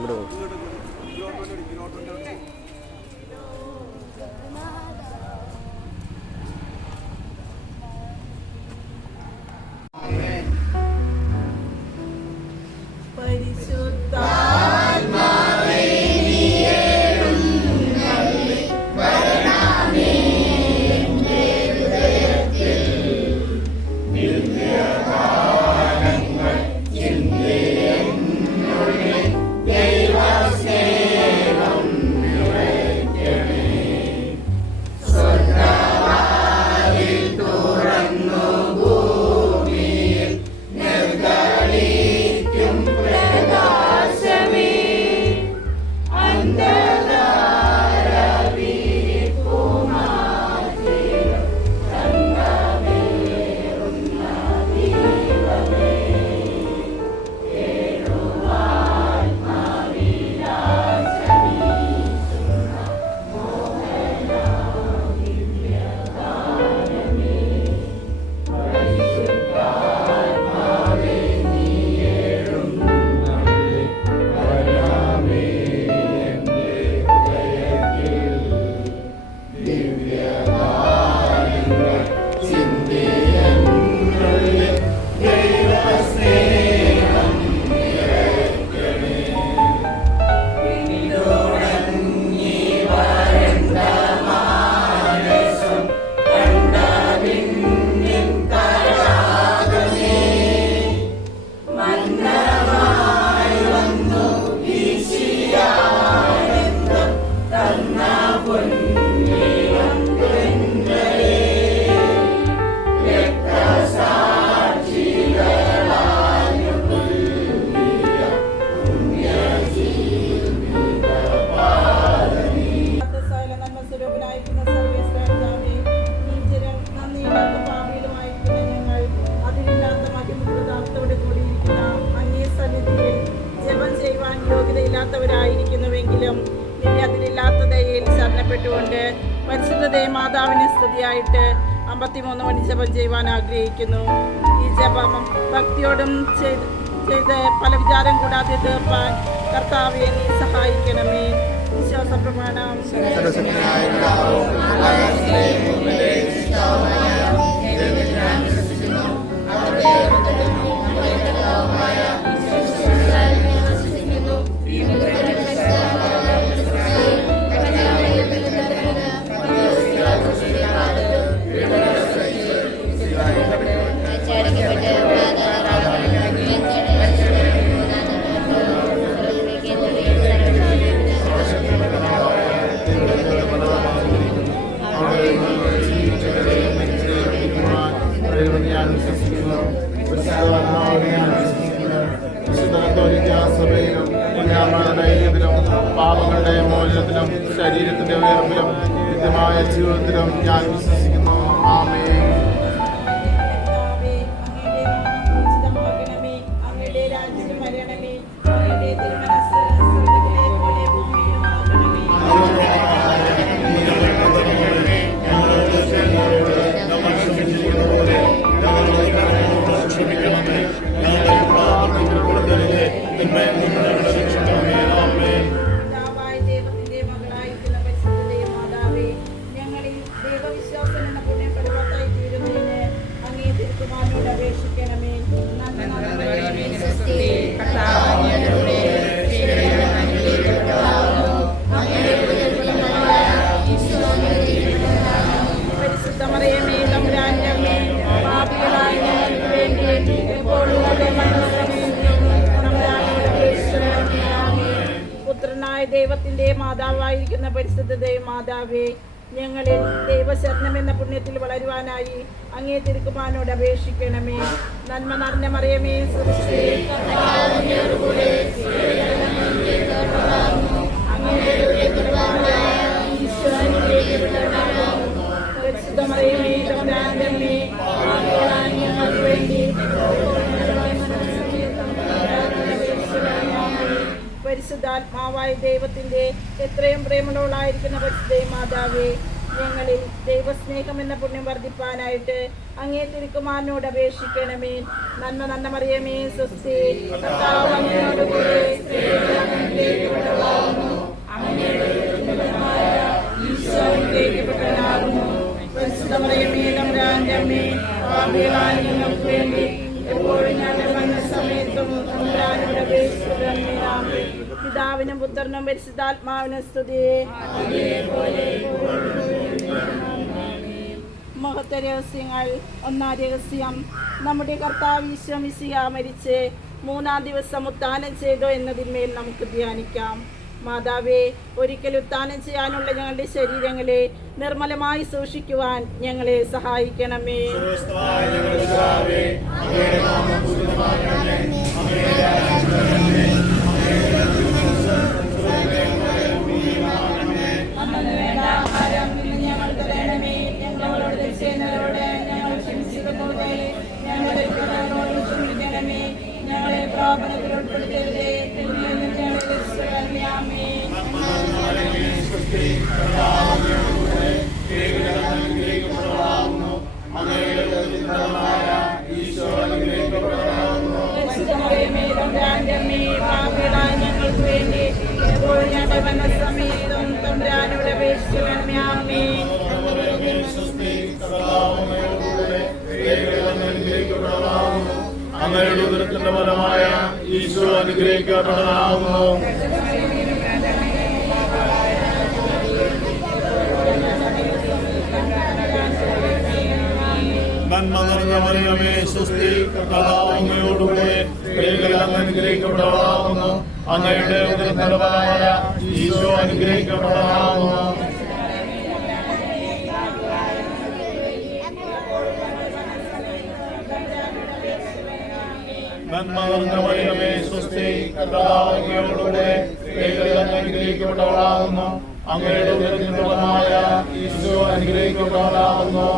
അങ്ങോട്ട് പോകും. യോഗ്യതയില്ലാത്തവരായിരിക്കുന്നുവെങ്കിലും നിന്റെ അതിലില്ലാത്ത ദയയിൽ ശരണപ്പെട്ടുകൊണ്ട് പരിശുദ്ധ ദേവമാതാവിനെ സ്തുതിയായിട്ട് 53 മണി ജപം ചെയ്യുവാൻ ആഗ്രഹിക്കുന്നു. ഈ ജപം ഭക്തിയോടും ചെയ്ത് പല വിചാരം കൂടാതെ തീർപ്പാൻ കർത്താവെ നീ സഹായിക്കണമേ. വിശ്വാസ പ്രമാണം. പാപങ്ങളുടെ മോചനത്തിലും ശരീരത്തിന്റെ ഉയർപ്പിലും നിത്യമായ ജീവിതത്തിലും ഞാൻ വിശ്വസിക്കുന്നു. ആമേൻ. പുത്രനായ ദൈവത്തിന്റെ മാതാവായിരിക്കുന്ന പരിശുദ്ധ ദൈവമാതാവേ, ഞങ്ങളിൽ ദൈവശരണം എന്ന പുണ്യത്തിൽ വളരുവാനായി അങ്ങേ തിരുക്കുമാരനോട് അപേക്ഷിക്കണമേ. നന്മ നിറഞ്ഞ മറിയമേ, പരിശുദ്ധ മറിയമേ, തമ്പുരാന്റെ ഞങ്ങൾക്ക് വേണ്ടി പരിശുദ്ധാത്മാവായ ദൈവത്തിന്റെ എത്രയും പ്രേമമുള്ളവളായിരിക്കുന്ന പരിശുദ്ധ മാതാവേ, ഞങ്ങളിൽ ദൈവസ്നേഹം എന്ന പുണ്യം വർദ്ധിപ്പാനായിട്ട് അങ്ങേ തിരുക്കുമാരനോട് അപേക്ഷിക്കണമേ. നന്മ നിറഞ്ഞ മറിയമേ, സ്വസ്തി, കർത്താവ് അങ്ങയോടുകൂടെ പിതാവിനും പുത്രനും പരിശുദ്ധാത്മാവിനും സ്തുതി. മഹത്വ രഹസ്യങ്ങൾ. ഒന്നാം രഹസ്യം, നമ്മുടെ കർത്താവ് ഈശോ മിശിഹ മരിച്ച് 3-ാം ദിവസം ഉത്ഥാനം ചെയ്തു എന്നതിന്മേൽ നമുക്ക് ധ്യാനിക്കാം. മാതാവേ, ഒരിക്കൽ ഉത്ഥാനം ചെയ്യാനുള്ള ഞങ്ങളുടെ ശരീരങ്ങളെ നിർമ്മലമായി സൂക്ഷിക്കുവാൻ ഞങ്ങളെ സഹായിക്കണമേ. ഞങ്ങളെ പ്രാപണത്തിൽ ഉൾപ്പെടുത്തരുതേ. ഞങ്ങൾക്ക് വേണ്ടി എപ്പോഴും ഞങ്ങളുടെ മനസ്സമേതും തമ്പുരാനോട് അപേക്ഷിക്കണമേ. ആമേൻ. അങ്ങയുടെ ഉദരത്തിന്റെ ഫലമായ ഈശോ അനുഗ്രഹിക്കപ്പെട്ടതാകുന്നു. നന്മ നിറഞ്ഞ മറിയമേ, സ്വസ്തി, കർത്താവ് അങ്ങയോടുകൂടെ സ്ത്രീകളിൽ അങ്ങ് അനുഗ്രഹിക്കപ്പെട്ടതാകുന്നു. അങ്ങയുടെ ഉദരത്തിന്റെ ഫലമായ ഈശോ അനുഗ്രഹിക്കപ്പെട്ടതാകുന്നു. നന്മ നിറഞ്ഞ മറിയമേ, സ്വസ്തി, കർത്താവ് അങ്ങയോടുകൂടെ സ്ത്രീകളിൽ അങ്ങ് അനുഗ്രഹിക്കപ്പെട്ടവളാകുന്നു. അങ്ങയുടെ ഉദരത്തിന്റെ ഫലമായ ഈശോ അനുഗ്രഹിക്കപ്പെട്ടവളാകുന്നു.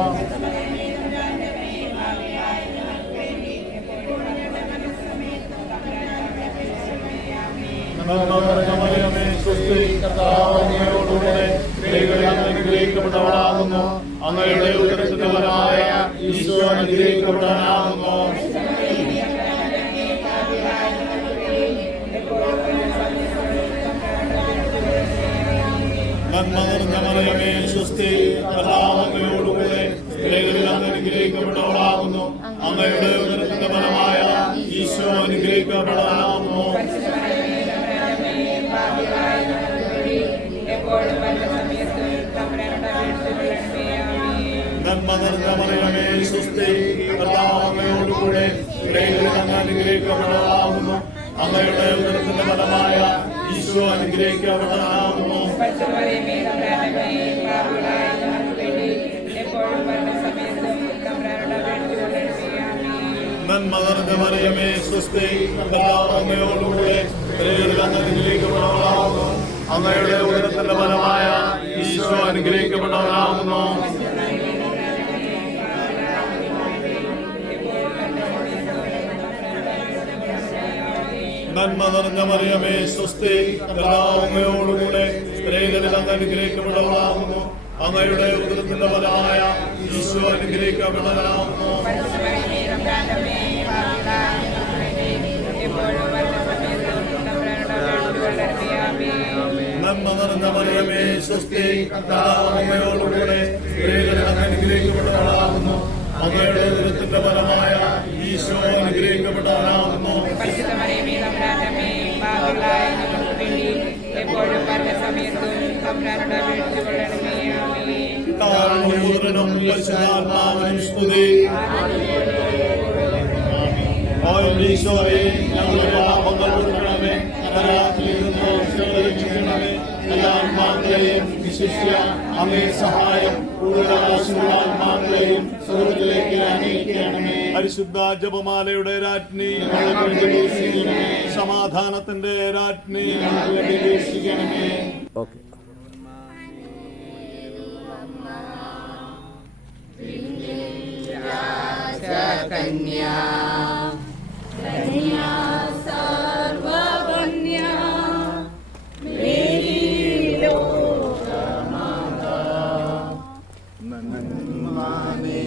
നന്മ നിറഞ്ഞ മറിയമേ, സ്വസ്തി, കർത്താവ് അങ്ങയോടുകൂടെ സ്ത്രീകളിൽ അങ്ങ് അനുഗ്രഹിക്കപ്പെട്ടവളാകുന്നു. അങ്ങയുടെ ഉദരത്തിന്റെ ഫലമായ ഈശോ അനുഗ്രഹിക്കപ്പെട്ടവളാകുന്നു. നന്മ നിറഞ്ഞ മറിയമേ, സ്വസ്തി, കർത്താവ് അങ്ങയോടുകൂടെ സ്ത്രീകളിൽ അങ്ങ് അനുഗ്രഹിക്കപ്പെട്ടവളാകുന്നു. അങ്ങയുടെ ഉദരത്തിന്റെ ഫലമായ ഈശോ അനുഗ്രഹിക്കപ്പെട്ടവളാകുന്നു. നന്മ നിറഞ്ഞ മറിയമേ, സ്വസ്തി, കർത്താവ് അങ്ങയോടുകൂടെ സ്ത്രീകളിൽ അങ്ങ് അനുഗ്രഹിക്കപ്പെട്ടവളാകുന്നു. അങ്ങയുടെ ഉദരത്തിന്റെ ഫലമായ ഈശോ അനുഗ്രഹിക്കപ്പെട്ടവളാകുന്നു. നന്മ നിറഞ്ഞ മറിയമേ, സ്വസ്തി, കർത്താവ് അങ്ങയോടുകൂടെ സ്ത്രീകളിൽ അങ്ങ് അനുഗ്രഹിക്കപ്പെട്ടവളാകുന്നു. അങ്ങയുടെ ഉദരത്തിന്റെ ഫലമായ ഈശോ അനുഗ്രഹിക്കപ്പെട്ടവളാകുന്നു. നന്മ നിറഞ്ഞ മറിയമേ, സ്വസ്തി, കർത്താവ് അങ്ങയോടുകൂടെ സ്ത്രീകളിൽ അങ്ങ് അനുഗ്രഹിക്കപ്പെട്ടവളാകുന്നു. അങ്ങയുടെ ഉദരത്തിന്റെ ഫലമായ ഈശോ അനുഗ്രഹിക്കപ്പെട്ടവളാകുന്നു. നന്മ നിറഞ്ഞ മറിയമേ, സ്വസ്തി, കർത്താവ് അങ്ങയോടുകൂടെ സ്ത്രീകളിൽ അങ്ങ് അനുഗ്രഹിക്കപ്പെട്ടവളാകുന്നു. അങ്ങയുടെ ഉദരത്തിന്റെ ഫലമായ ഈശോ അനുഗ്രഹിക്കപ്പെട്ടവളാകുന്നു. കാരുണ്യപൂർണ്ണനും പരിശുദ്ധാത്മാവിനും സ്തുതി. ഈശോയെ, ഞങ്ങളുടെ പാപങ്ങൾ പൊറുക്കണമേ. നരകത്തിൽ നിന്ന് ഞങ്ങളെ രക്ഷിക്കണമേ. എല്ലാ ആത്മാക്കളെയും വിശിഷ്യ അങ്ങേ സഹായം കൂടുതൽ ആവശ്യമുള്ള ആത്മാക്കളെയും സ്വർഗ്ഗത്തിലേക്ക് അനയിക്കണമേ. പരിശുദ്ധ ജപമാലയുടെ രാജ്ഞി, സമാധാനത്തിന്റെ രാജ്ഞി, രക്ഷിക്കണമേ. കന്യാ സർവകന്യാ മേരി ലോകമാതാ നന്മനേരുമമ്മ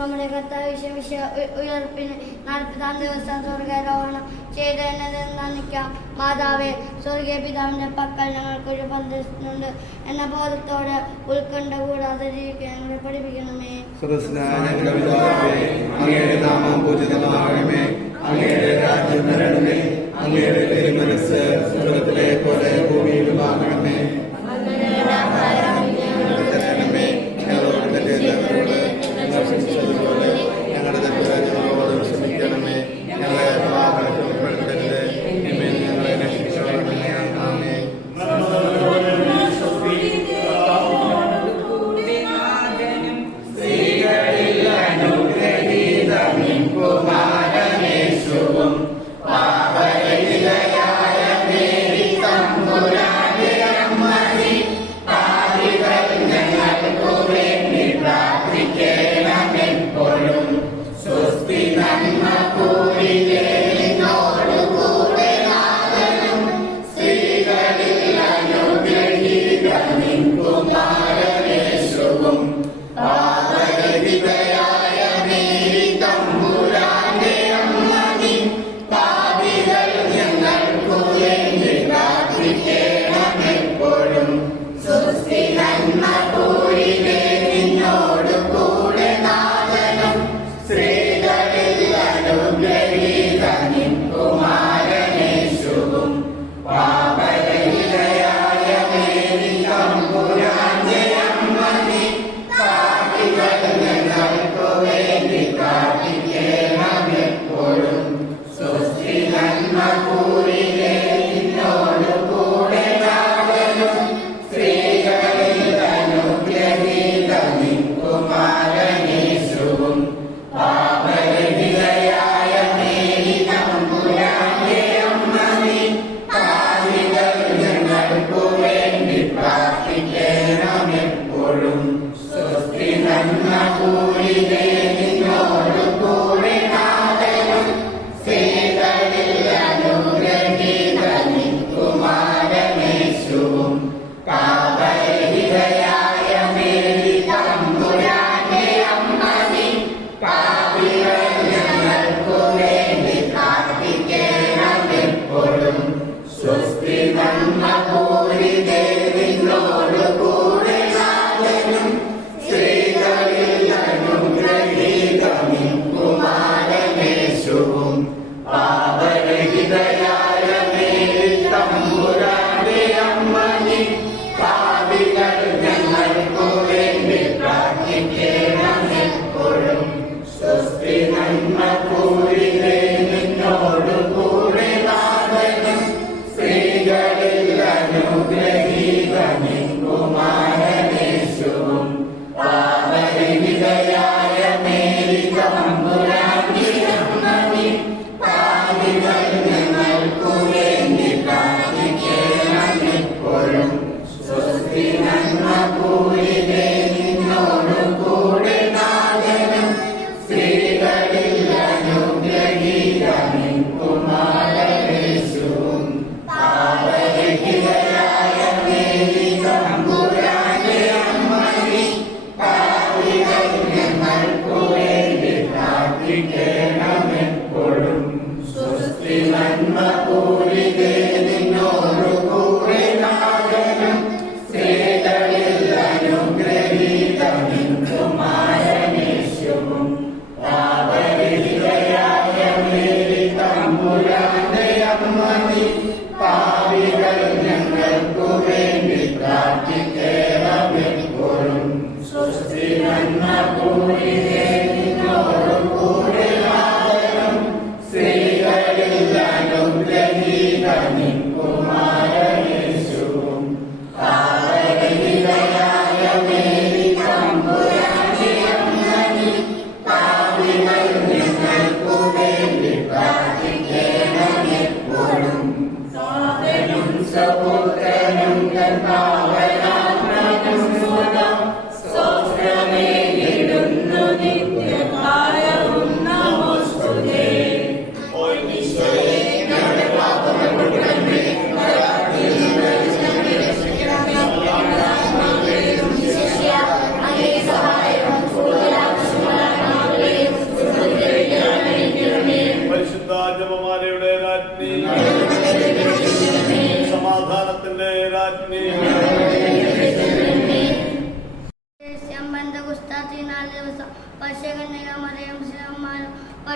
നമ്മുടെ കർത്താവ് ഉയർപ്പിന് 40 ദിവസം സ്വർഗാരോഹണം ചെയ്തതെന്ന് നന്ദിക്കാം. മാതാവേ, സ്വർഗീയ പിതാവിന്റെ പക്കൽ ഞങ്ങൾക്കൊരു പന്തലുണ്ട് എന്ന ബോധത്തോടെ ഉത്കണ്ഠ കൂടാതെ ജീവിക്കാൻ ഞങ്ങളെ പഠിപ്പിക്കണമേ. അങ്ങയുടെ നാമം പൂജിതമാകണമേ. അങ്ങയുടെ രാജ്യം വരണമേ. അങ്ങയുടെ തിരുമനസ്സ് സ്വർഗ്ഗത്തിലെ പോലെ ഭൂമിയിലുമാകണമേ. ഞങ്ങളുടെ തെറ്റുകളോട് ക്ഷമിക്കണമേ. ഞങ്ങളെ പാപത്തിൽ ഉൾപ്പെടുത്തരുത്. ഞങ്ങളെ രക്ഷിക്കണമേ. ആമേൻ. സ്ത്രീകളിൽ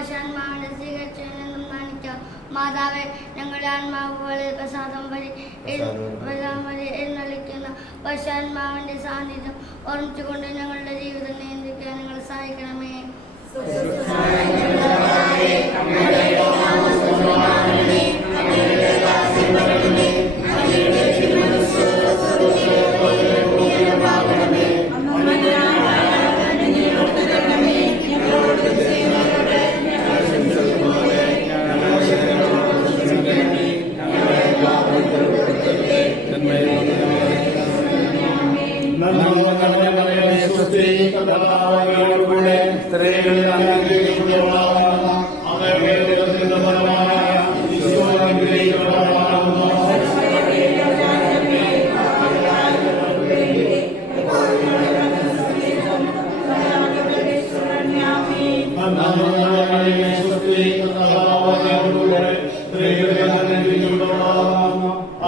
പശാന്മാവിന്റെ സ്വീകരിച്ചെന്നും കാണിക്കാം. മാതാവേ, ഞങ്ങളുടെ ആത്മാവുകളിൽ പ്രസാദം വഴി എഴുന്നള്ളിക്കുന്ന പശാന്മാവിന്റെ സാന്നിധ്യം ഓർമ്മിച്ചുകൊണ്ട് ഞങ്ങളുടെ ജീവിതം നിയന്ത്രിക്കാൻ നിങ്ങൾ സഹായിക്കണമേ.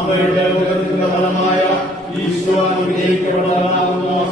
അവരുടെ ഉദരത്തിന്റെ ഫലമായ ഈശോ അനുഗ്രഹിക്കപ്പെടാനാകുന്നു.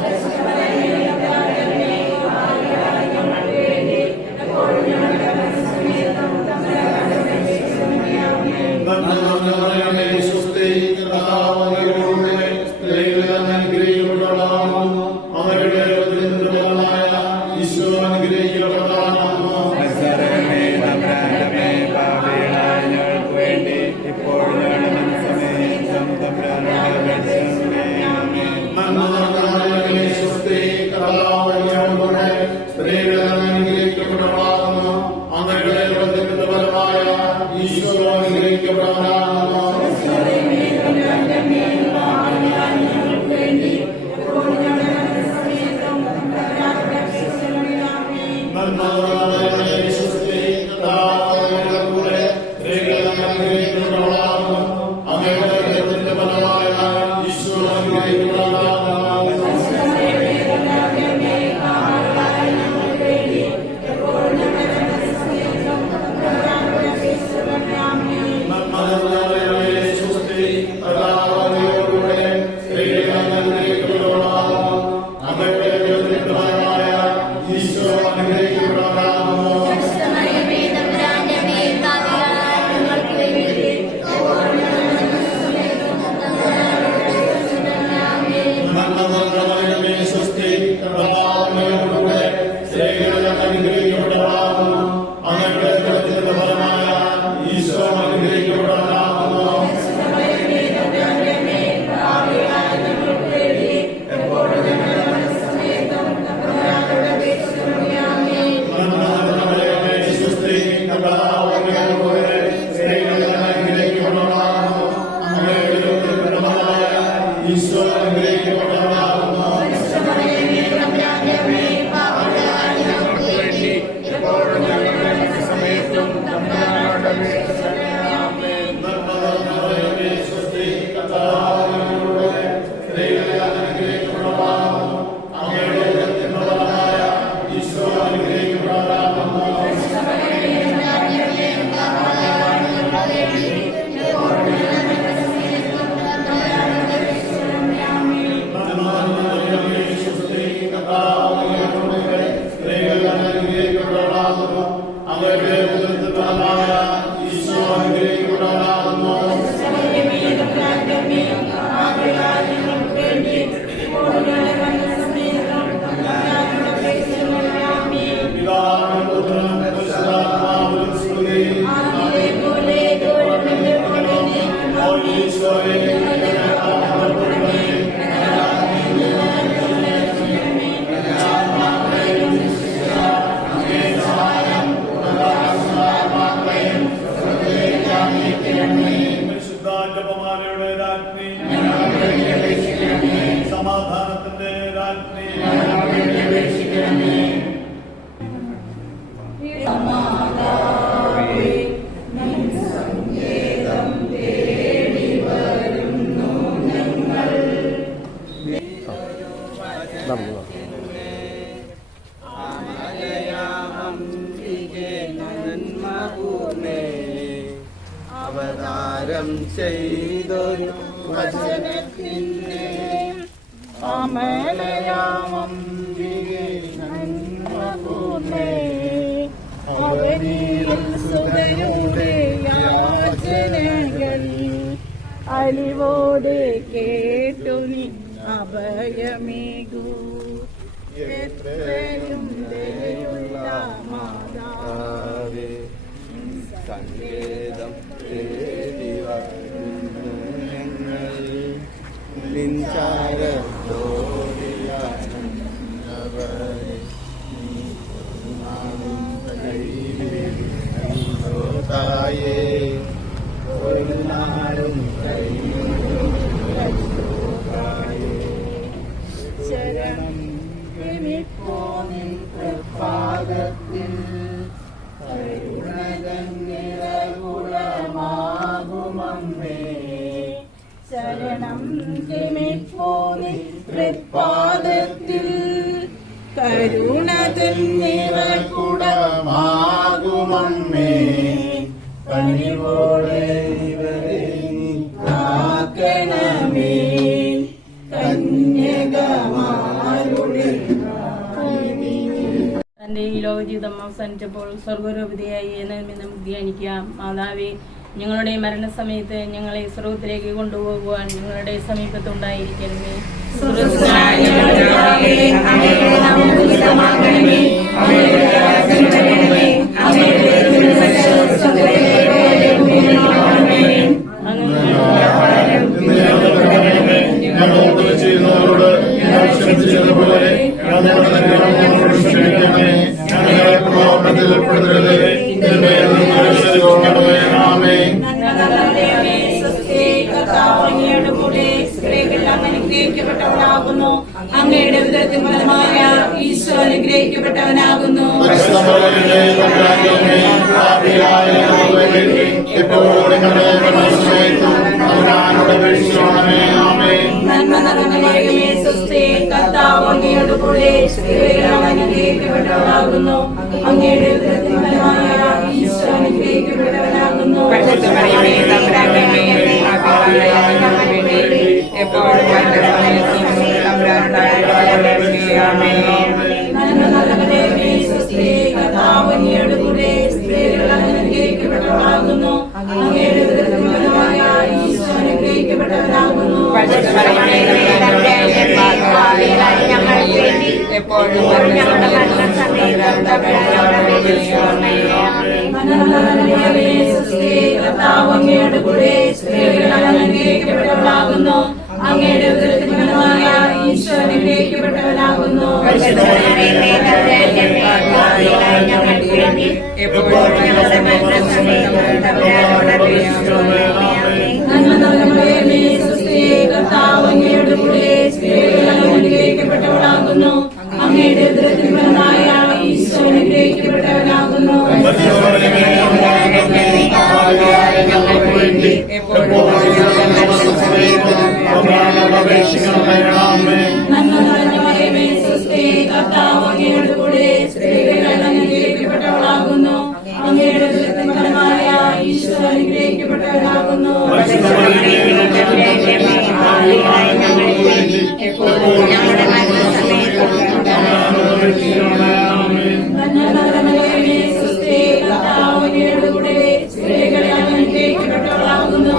സമാധാനത്തിന്റെ രാജ്ഞി അവതാരം ചെയ്തൊരു വചനത്തിന്റെ അമലയാമം നന്മ പൂർണ്ണേ സുതരുടെ യാചനകൾ അലിവോടെ കേട്ടു നീ അഭയമേകൂ. എത്രയും ദയയുള്ള മാതാവേ, സങ്കേതം തേടി വരുന്നു ഞങ്ങൾ. ലിഞ്ചാരത്തോടിയാണവരെ തായേ ഒരു നാളും ശരണം എനിക്കോ നിൻ തൃപ്പാദത്തിൽ കരുണകന്യകുളമാകുമമ്മേ. ശരണം എനിക്കോ നിൻ തൃപ്പാദത്തിൽ കരുണകന്യകുളമാകുമമ്മേ. പണിവോടെ ഇവരെ കാക്കണമേ. കന്യകമാരുടെ തൻ്റെ ഈ ലോകജീവിതം അവസാനിച്ചപ്പോൾ സ്വർഗരൂപതയായി എന്ന് നമുക്ക് ധ്യാനിക്കാം. മാതാവേ, ഞങ്ങളുടെ മരണസമയത്ത് ഞങ്ങളെ സ്വർഗത്തിലേക്ക് കൊണ്ടുപോകുവാൻ ഞങ്ങളുടെ സമീപത്തുണ്ടായിരിക്കണമേ. ചെയ്യുന്നവരോട് ക്ഷമിച്ചതുപോലെ അനുഗ്രഹിക്കപ്പെട്ടവനാകുന്നു. അങ്ങയുടെ ഉദരത്തിൻ ഫലമായ ഈശോ അനുഗ്രഹിക്കപ്പെട്ടവനാകുന്നു. നന്മ നിറഞ്ഞ മറിയമേ, സ്വസ്തി, കർത്താവ് അങ്ങയോട് കൂടെ സ്ത്രീകൾ അനുഗ്രഹിക്കപ്പെട്ടവനാകുന്നു. അങ്ങയുടെ ഉദരത്തിൻ ഫലമായ ഈശോ അനുഗ്രഹിക്കപ്പെട്ടവനാകുന്നു. നന്മ നിറഞ്ഞ മറിയമേ, സ്വസ്തി, കർത്താവ് അങ്ങയോട് കൂടെ സ്ത്രീകൾ അനുഗ്രഹിക്കപ്പെട്ടവനാകുന്നു. അങ്ങയുടെ ഉദരത്തിൻ ഫലമായ ഈശോ അനുഗ്രഹിക്കപ്പെട്ടവനാകുന്നു. അങ്ങയുടെ കൂടെ സ്ത്രീകൾ അനുഗ്രഹിക്കപ്പെട്ടവളാകുന്നു. അങ്ങയുടെ ഉദരത്തിൻ ഫലമായ ഈശോ അനുഗ്രഹിക്കപ്പെട്ടവനാകുന്നു. കർത്താവ് അങ്ങയുടെ കൂടെ സ്ത്രീകൾ അനുഗ്രഹിക്കപ്പെട്ടവളാകുന്നു. അങ്ങയുടെ ഉദരത്തിൻ ഫലമായ ഈശോ അനുഗ്രഹിക്കപ്പെട്ടവനാകുന്നു. നന്മ നിറഞ്ഞ മറിയമേ, സ്വസ്തി, കർത്താവ് അങ്ങയുടെ കൂടെ സ്ത്രീകൾ അനുഗ്രഹിക്കപ്പെട്ടവളാകുന്നു. അങ്ങയുടെ ഉദരത്തിൻ ഫലമായ ഈശോ അനുഗ്രഹിക്കപ്പെട്ടവനാകുന്നു. നന്മ സ്വസ്തി, കർത്താവ് അങ്ങയുടെ കൂടെ സ്ത്രീകൾ അനുഗ്രഹിക്കപ്പെട്ടവളാകുന്നു.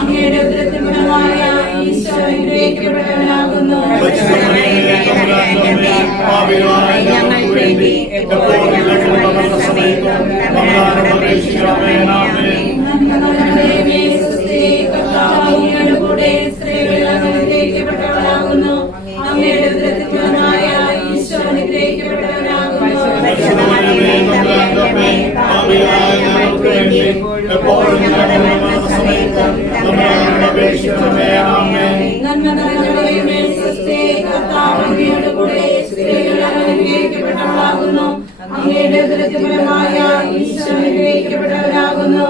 അങ്ങയുടെ ഉദരത്തിൻ ഫലമായ ഈശോ അനുഗ്രഹിക്കപ്പെട്ടവനാകുന്നു. സ്വസ്തി, കർത്താവ് അങ്ങയുടെ കൂടെ സ്ത്രീകൾ അനുഗ്രഹിക്കപ്പെട്ടവളാകുന്നു. അങ്ങയുടെ ഉദരത്തിൻ ഫലമായ ഈശോ അനുഗ്രഹിക്കപ്പെട്ടവനാകുന്നു. നന്മ നിറഞ്ഞ മറിയമേ, സ്വസ്തി, കർത്താവ് അങ്ങയുടെ കൂടെ സ്ത്രീകൾ അനുഗ്രഹിക്കപ്പെട്ടവളാകുന്നു. അങ്ങയുടെ ഉദരത്തിൻ ഫലമായ ഈശോ അനുഗ്രഹിക്കപ്പെട്ടവനാകുന്നു.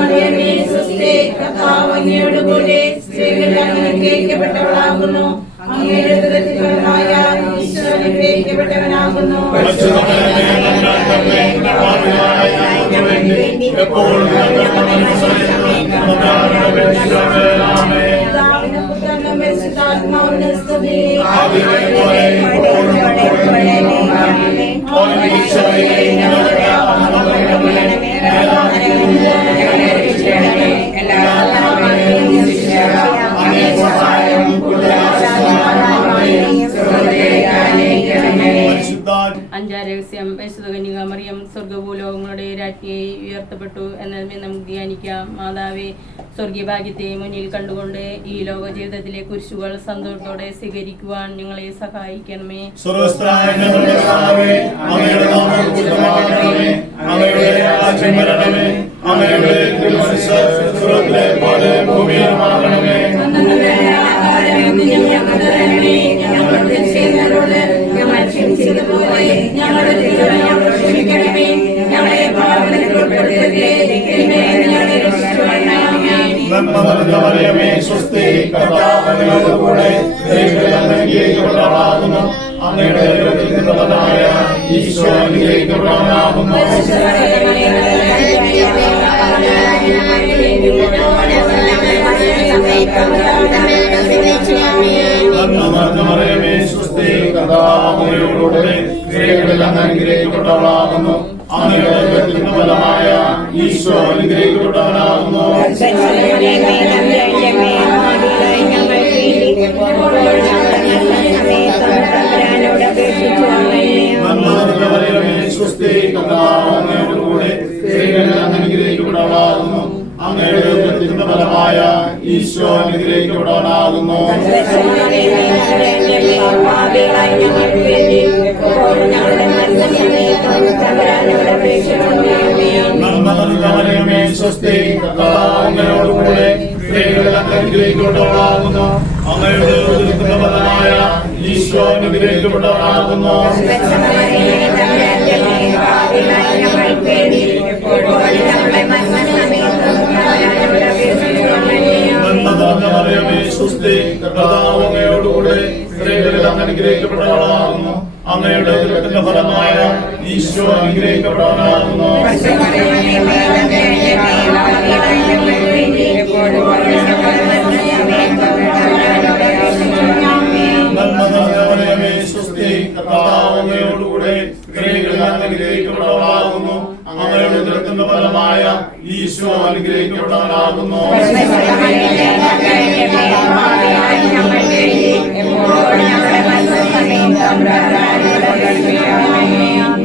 മറിയമേ, സ്വസ്തി, കർത്താവ് അങ്ങയുടെ കൂടെ സ്ത്രീകൾ അനുഗ്രഹിക്കപ്പെട്ടവളാകുന്നു. അങ്ങയുടെ ഉദരത്തിൻ ഫലമായ ഈശോ അനുഗ്രഹിക്കപ്പെട്ടവനാകുന്നു. അഞ്ചാം രഹസ്യം പരിശുദ്ധ കന്യക മറിയം സ്വർഗഭൂലോകങ്ങളുടെ രാജ്ഞിയായി ഉയർത്തപ്പെട്ടു എന്നതിനെ നമുക്ക് ധ്യാനിക്കാം. മാതാവേ, സ്വർഗീയ ഭാഗ്യത്തെ മുന്നിൽ കണ്ടുകൊണ്ട് ഈ ലോക ജീവിതത്തിലെ കുരിശുകൾ സന്തോഷത്തോടെ സ്വീകരിക്കുവാൻ ഞങ്ങളെ സഹായിക്കണമേ. സ്വർഗ്ഗസ്ഥനായ ഞങ്ങളുടെ പിതാവേ, അങ്ങയുടെ നാമം പൂജിതമാകണമേ. അങ്ങയുടെ രാജ്യം വരണമേ. അങ്ങയുടെ തിരുമനസ്സ് സ്വർഗ്ഗത്തിലെ പോലെ ഭൂമിയിലുമാകണമേ. നന്മ നിറഞ്ഞ മറിയമേ, സ്വസ്തി, കർത്താവ് അങ്ങയോടുകൂടെ സ്ത്രീകളിൽ അങ്ങ് അനുഗ്രഹിക്കപ്പെട്ടവളാകുന്നു. അങ്ങയുടെ ഉദരത്തിൽ നിന്നുള്ളതായ ഈശോ അനുഗ്രഹിക്കപ്പെട്ടവനാകുന്നു. നന്മ നിറഞ്ഞ മറിയമേ, സ്വസ്തി, കർത്താവ് അങ്ങയോടുകൂടെ സ്ത്രീകളിൽ അങ്ങ് അനുഗ്രഹിക്കപ്പെട്ടവളാകുന്നു. അങ്ങയുടെ ഉദരത്തിൽ നിന്ന് ഫലമായ ഈശോ അനുഗ്രഹിക്കപ്പെട്ടവനാകുന്നു. നന്മ നിറഞ്ഞ മറിയമേ, സ്വസ്തി, കർത്താവ് അങ്ങയോടുകൂടെ സ്ത്രീകളിൽ അങ്ങ് അനുഗ്രഹിക്കപ്പെട്ടവളാകുന്നു. അങ്ങയുടെ ഉദരത്തിൽ നിന്ന് ഫലമായ ഈശോ അനുഗ്രഹിക്കപ്പെട്ടവനാകുന്നു. നന്മ നിറഞ്ഞ മറിയമേ, സ്വസ്തി, കർത്താവ് അങ്ങയോടുകൂടെ സ്ത്രീകളിൽ അങ്ങ് അനുഗ്രഹിക്കപ്പെട്ടവളാകുന്നു. അങ്ങയുടെ ഉദരത്തിൽ നിന്ന് ഫലമായ ഈശോ അനുഗ്രഹിക്കപ്പെട്ടവനാകുന്നു. നന്മ നിറഞ്ഞ മറിയമേ, സ്വസ്തി, കർത്താവ് അങ്ങയോടുകൂടെ സ്ത്രീകളിൽ അങ്ങ് അനുഗ്രഹിക്കപ്പെട്ടവളാകുന്നു. അങ്ങയുടെ ഉദരത്തിന്റെ ഫലമായ ഈശോ അനുഗ്രഹിക്കപ്പെട്ടവനാകുന്നു. നന്മ നിറഞ്ഞ മറിയമേ, സ്വസ്തി, കർത്താവ് അങ്ങയോടുകൂടെ സ്ത്രീകളിൽ അങ്ങ് അനുഗ്രഹിക്കപ്പെട്ടവളാകുന്നു. അങ്ങയുടെ ഉദരത്തിന്റെ ഫലമായ ഈശോ അനുഗ്രഹിക്കപ്പെട്ടവനാകുന്നു.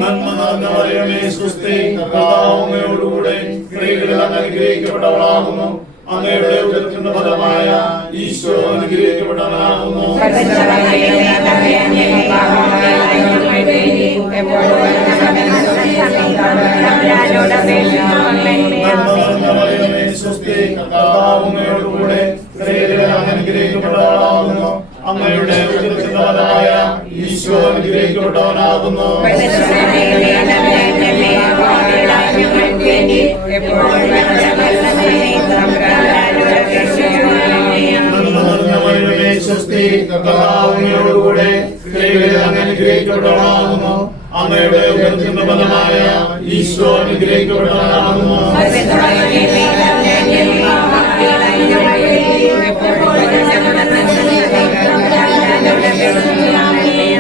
നന്മ നിറഞ്ഞ മറിയമേ, സ്വസ്തി, കർത്താവ് അങ്ങയോടുകൂടെ സ്ത്രീകളിൽ അങ്ങ് അനുഗ്രഹിക്കപ്പെട്ടവളാകുന്നു. അങ്ങയുടെ ഉദരത്തിന്റെ ഫലമായ ഈശോ അനുഗ്രഹിക്കപ്പെട്ടവനാകുന്നു. നന്മ നിറഞ്ഞ മറിയമേ, സ്വസ്തി, കർത്താവ് അങ്ങയോടുകൂടെ സ്ത്രീകളിൽ അങ്ങ് അനുഗ്രഹിക്കപ്പെട്ടവളാകുന്നു. അങ്ങയുടെ ഉദരത്തിന്റെ ഫലമായ ഈശോ അനുഗ്രഹിക്കപ്പെട്ടവനാകുന്നു. നന്മ നിറഞ്ഞ മറിയമേ, സ്വസ്തി, കർത്താവ് അങ്ങയോടുകൂടെ സ്ത്രീകളിൽ അങ്ങ് അനുഗ്രഹിക്കപ്പെട്ടവളാകുന്നു. അങ്ങയുടെ ഉദരത്തിന്റെ ഫലമായ ഈശോ അനുഗ്രഹിക്കപ്പെട്ടവനാകുന്നു.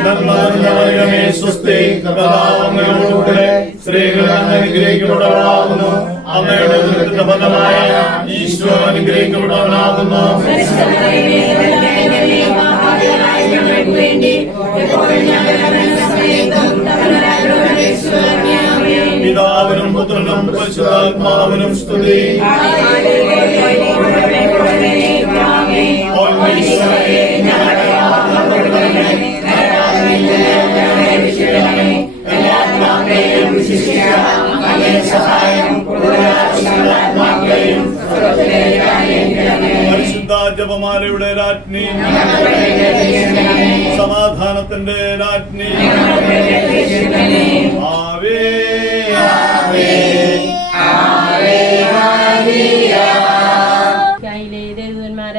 നന്മ നിറഞ്ഞ മറിയമേ, സ്വസ്തി, കർത്താവ് അങ്ങയോടുകൂടെ സ്ത്രീകളിൽ അങ്ങ് അനുഗ്രഹിക്കപ്പെട്ടവളാകുന്നു. അങ്ങയുടെ ഉദരത്തിന്റെ ഫലമായ ഈശോ അനുഗ്രഹിക്കപ്പെട്ടവനാകുന്നു. പിതാവിനും പുത്രനും പരിശുദ്ധാത്മാവിനും സ്തുതി. പരിശുദ്ധ ജപമാലയുടെ രാജ്ഞി, സമാധാനത്തിന്റെ രാജ്ഞി, ആവേ ആവേ ആവേ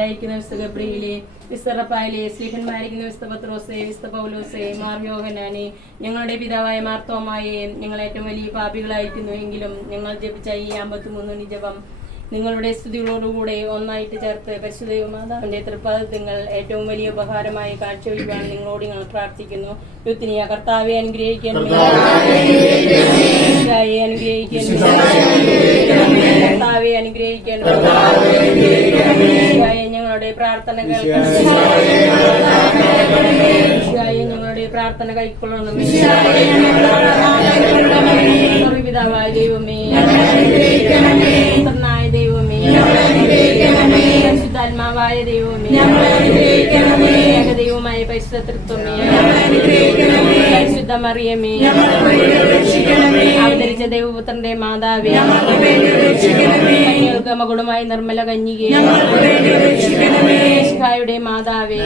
ായിരിക്കുന്ന വിശുദ്ധ ഗബ്രിയേലേ, വിശുദ്ധ റഫായേലേ, ശ്ലീഹന്മാരായിരിക്കുന്ന വിശുദ്ധ പത്രോസേ, വിശുദ്ധ പൗലോസേ, മാർ യോഹന്നാനേ, ഞങ്ങളുടെ പിതാവായ മാർത്തോമായേ, ഞങ്ങൾ ഏറ്റവും വലിയ പാപികളായിരിക്കുന്നു എങ്കിലും ഞങ്ങൾ ജപിച്ച ഈ 53 ജപം നിങ്ങളുടെ സ്തുതികളോടുകൂടെ ഒന്നായിട്ട് ചേർത്ത് പരിശുദ്ധ മാതാവിന്റെ തൃപ്പാദങ്ങൾ ഏറ്റവും വലിയ ഉപകാരമായി കാഴ്ചവെക്കുവാൻ നിങ്ങളോട് ഞങ്ങൾ പ്രാർത്ഥിക്കുന്നു. യുത്തിനിയ കർത്താവെ അനുഗ്രഹിക്കണമേ, അനുഗ്രഹിക്കണമേ, കർത്താവെ അനുഗ്രഹിക്കണമേ, ഞങ്ങളുടെ പ്രാർത്ഥന ഞങ്ങളുടെ പ്രാർത്ഥന കൈക്കൊള്ളണമേ. പിതാവായ ദൈവമേ, പുത്രനായ ദൈവമേ, പരിശുദ്ധാത്മാവായ ദൈവമേ, ഏകദൈവമായ പരിശുദ്ധ തൃത്വമേ, പരിശുദ്ധ മറിയമേ, അവതരിച്ച ദൈവപുത്രന്റെ മാതാവേ, കന്യകൾക്ക് മകുടമായ നിർമ്മല കന്യകേ, യുടെ മാതാവേ,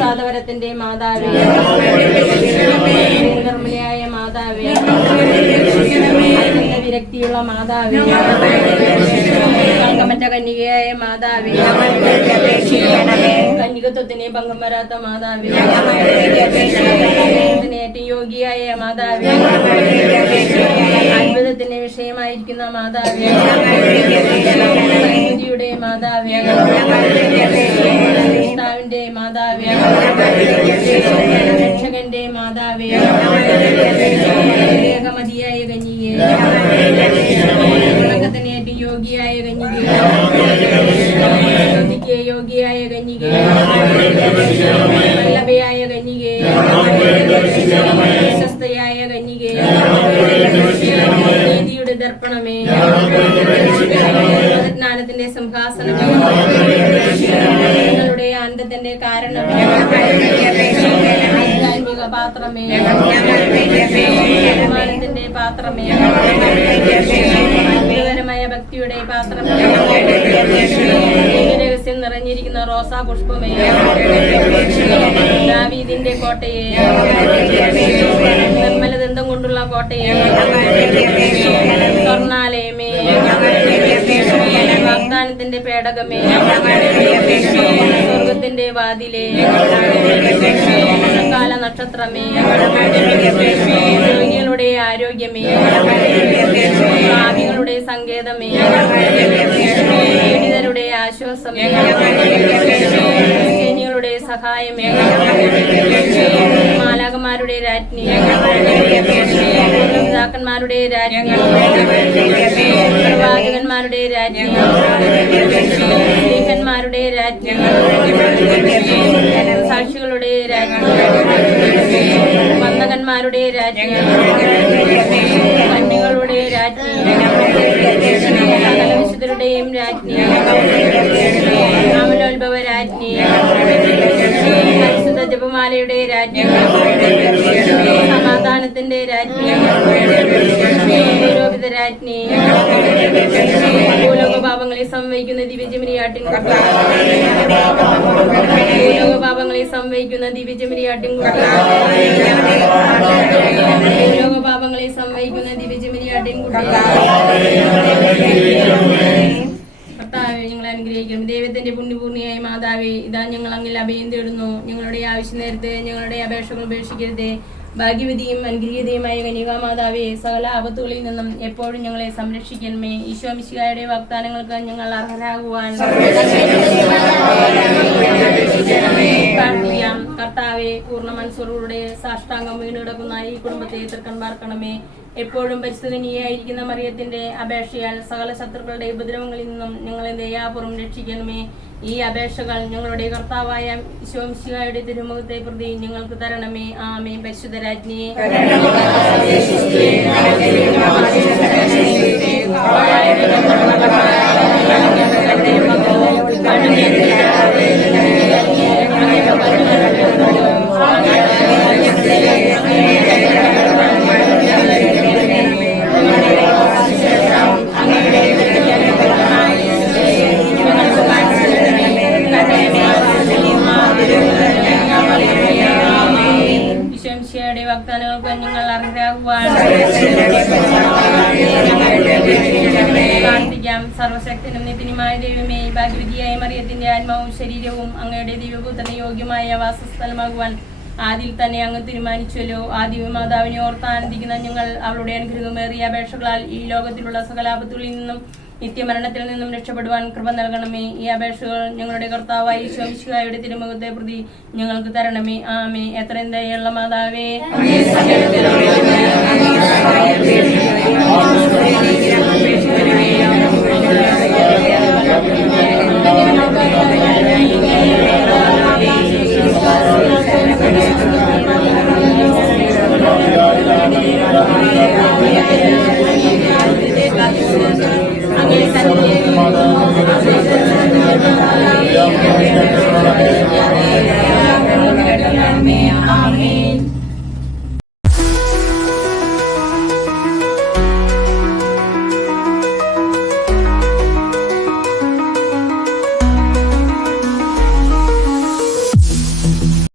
സാധവരത്തിന്റെ മാതാവേ, നിർമ്മലയായ മാതാവേ, വിരക്തിയുള്ള മാതാവേ, പങ്കമറ്റ കന്യകയായ മാതാവേ, കന്യകത്വത്തിന് പങ്കം വരാത്ത മാതാവേ, ഏറ്റവും യോഗിയായ മാതാവേ, അത്ഭുതത്തിന് വിഷയമായിരിക്കുന്ന മാതാവേ, യുടെ മാതാവേ, കർത്താവിന്റെ മാതാവേ, രക്ഷകന്റെ മാതാവേ, ഏകമതിയായ കന്യകേ, ഉറക്കത്തിന് ഏറ്റവും യോഗിയായ കന്യകേ, യോഗിയായ കന്യകേ, വല്ലഭയായ കന്യകേ, പ്രശസ്തയായ കന്യകേ, നീതിയുടെ ദർപ്പണമേ, ജ്ഞാനത്തിന്റെ സിംഹാസനമേ, നിങ്ങളുടെ ആനന്ദത്തിന്റെ കാരണമേ, ആധ്യാത്മിക പാത്രമേ, ബഹുമാനത്തിന്റെ പാത്രമേ, അത്ഭുതകരമായ ഭക്തിയുടെ പാത്രമേ, രഹസ്യം നിറഞ്ഞിരിക്കുന്ന റോസാ പുഷ്പമേ, ദാവീദിന്റെ കോട്ടയെ, നിർമ്മലദന്തം കൊണ്ടുള്ള കോട്ടയെ, സ്വർണാലയമേ, വാഗ്ദാനത്തിന്റെ പേടകമേ, സ്വർഗത്തിന്റെ വാതിലേ, കാല നക്ഷത്രമേ, രോഗികളുടെ ആരോഗ്യമേ, ഭാവികളുടെ സങ്കേതമേ, പീഡിതരുടെ ആശ്വാസമേ, സൈന്യങ്ങളുടെ സഹായമേ, മാലാകന്മാരുടെ രാജ്ഞി, പിതാക്കന്മാരുടെ രാജ്ഞി, പ്രവാചകന്മാരുടെ രാജ്ഞി, സ്ത്രീഹന്മാരുടെ രാജ്ഞി, സാക്ഷികളുടെ രാജ്ഞി, വന്ദകന്മാരുടെ രാജ്ഞി, കന്യകളുടെ രാജ്ഞി, സകല വിശുദ്ധരുടെയും രാജ്ഞി, അമലോത്ഭവ രാജ്ഞി, പരിശുദ്ധ ജപമാലയുടെ രാജ്ഞി, സമാധാനത്തിന്റെ രാജ്ഞി, പുരോഹിത രാജ്ഞി, ഭൂലോകപാപങ്ങളെ സംവഹിക്കുന്ന ദിവ്യജമരിയാട്ടിൻ ഭൂലോകപാപങ്ങളെ സംവഹിക്കുന്ന ദിവ്യജമരിയാട്ടിൻ ഭൂലോകപാപങ്ങളെ സംവഹിക്കുന്ന ദിവ്യജമരിയാട്ടിൻ കർത്താവേ, ഞങ്ങളെ അനുഗ്രഹിക്കണം. ദൈവത്തിന്റെ പുണ്യപൂർണിയായ മാതാവേ, ഇതാ ഞങ്ങൾ അങ്ങിൽ അഭയം തേടുന്നു. ഞങ്ങളുടെ ആവശ്യ നേരത്ത് ഞങ്ങളുടെ അപേക്ഷകൾ ഉപേക്ഷിക്കരുതേ. ഭാഗ്യവതിയും അനുഗ്രഹീതയുമായ കന്യകാമാതാവേ, സകല ആപത്തുകളിൽ നിന്നും എപ്പോഴും ഞങ്ങളെ സംരക്ഷിക്കണമേ. ഈശോ മിശിഹായുടെ വാഗ്ദാനങ്ങൾക്ക് ഞങ്ങൾ അർഹരാകുവാൻ പ്രാർത്ഥിക്കാം. കർത്താവെ, പൂർണ്ണ മനസ്സോടുകൂടെ സാഷ്ടാംഗം വീണുകിടക്കുന്ന ഈ കുടുംബത്തെ തൃക്കൺ പാർക്കണമേ. എപ്പോഴും പരിസ്ഥിതിയായിരിക്കുന്ന മറിയത്തിന്റെ അപേക്ഷയാൽ സകല ശത്രുക്കളുടെ ഉപദ്രവങ്ങളിൽ നിന്നും ഞങ്ങളെ ദയാപൂർവ്വം രക്ഷിക്കണമേ. ഈ അപേക്ഷകൾ ഞങ്ങളുടെ കർത്താവായ ഈശോ മിശിഹായുടെ തിരുമുഖത്തെ പ്രതി ഞങ്ങൾക്ക് തരണമേ. ആമേൻ. പരിശുദ്ധരാജ്ഞിയെ വാഗ്ദാനങ്ങൾക്ക് നിങ്ങൾ അർഹരാകുവാൻ പ്രാർത്ഥിക്കാം. സർവശക്തനും നിത്യനുമായ ദൈവമേ, ഭാഗ്യവതിയായ മറിയത്തിന്റെ ആത്മാവും ശരീരവും അങ്ങയുടെ ദിവ്യപുത്രന് യോഗ്യമായ വാസസ്ഥലമാകുവാൻ ആദ്യം തന്നെ അങ്ങ് തീരുമാനിച്ചല്ലോ. ആദ്യ മാതാവിനെ ഓർത്ത് ആനന്ദിക്കുന്ന ഞങ്ങൾ അവളുടെ അനുഗ്രഹമേറിയ അപേക്ഷകളാൽ ഈ ലോകത്തിലുള്ള സകലാപത്തുകളിൽ നിന്നും നിത്യമരണത്തിൽ നിന്നും രക്ഷപ്പെടുവാൻ കൃപ നൽകണമേ. ഈ അപേക്ഷകൾ ഞങ്ങളുടെ കർത്താവായ ഈശോ മിശിഹായുടെ തിരുമുഖത്തെ പ്രതി ഞങ്ങൾക്ക് തരണമേ. ആമേ. എത്രയും ദയുള്ള മാതാവേ,